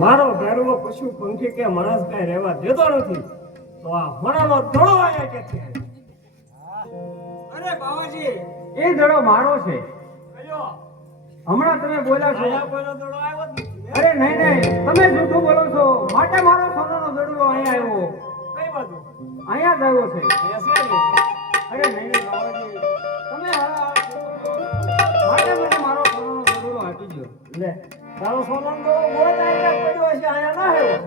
મારો ભેરવો પશુ પંખી કે માણસ કઈ રહેવા દેતો નથી, તો આ મણાનો દડો આયા કે છે? અરે બાવાજી, એ દડો મારો છે. કયો? હમણાં તમે બોલ્યા છો. આયા કોઈનો દડો આવ્યો જ નથી. અરે નહીં નહીં, તમે જૂઠું બોલો છો. માટે મારો સોનાનો દડો અહીંયા આવ્યો. કઈ બાજુ? અહીંયા જ આવ્યો છે. અહીંયા છે ને? અરે નહીં નહીં બાવાજી, તમે માટે મને મારો સોનાનો દડો આપી દો. લે, તારો સોનાનો દડો ગોળ આયા પડ્યો હશે, આયા ના આવ્યો.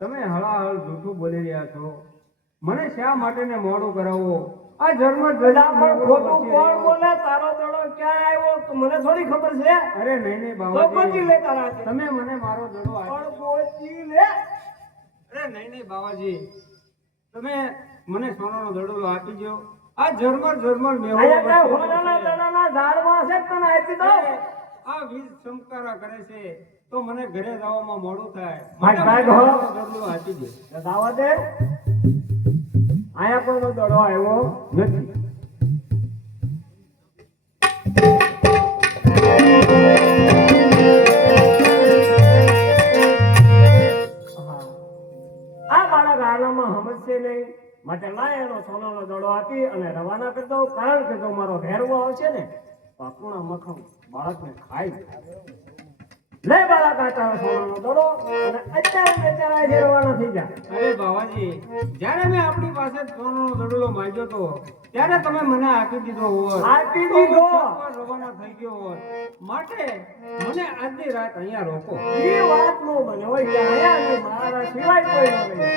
તમે હળાહળ જૂઠું બોલી રહ્યા છો. મને શા માટે ને મોડું કરાવો? આ જન્મ પેલા પણ ખોટું કોણ બોલે? તારો દડો ક્યાં આવ્યો? તો મને થોડી ખબર છે. અરે નહીં નહીં તો પહોંચી બાવાજી, લે તારા હાથે. તમે મને મારો દડો પણ આપ્યો. પહોંચી લે. અરે નહીં નહીં બાવાજી, તમે મને સોનાનો દડો આપી દો. આ ઝરમર ઝરમર આયા કાંઈ મેવો હોનાના દડાના ઝાડમાં છે, તને આપી દઉં. આ વીજ ચમકારા કરે છે તો મને ઘરે જવામાં મોડું થાય. ભાગ ભાગ હો. દડો આપી દે. તો દાવા દે. આયા કોઈનો દડો આવ્યો નથી. આ બાળક આનામાં સમજશે નહીં, માટે લાય એનો સોનાનો દડો આપી અને રવાના કરી દઉં. કારણ કે જો મારો ભેરવો આવશે ને તો આ કુણા મખમ બાળકને ખાઈ જાય. લે બાળક, આ તારો સોનાનો દડો અને અત્યારે બેચારા જે રવાના થઈ જાય. અરે બાવાજી, જ્યારે મેં આપણી પાસે સોનાનો દડો માંગ્યો તો ત્યારે તમે મને આપી દીધો હોત. આપી દીધો. તો હું રવાના થઈ ગયો હોત. માટે મને આજની રાત અહીંયા રોકો. એ વાત નો બને હોય કે આયા ને મારા સિવાય કોઈ ન રહે.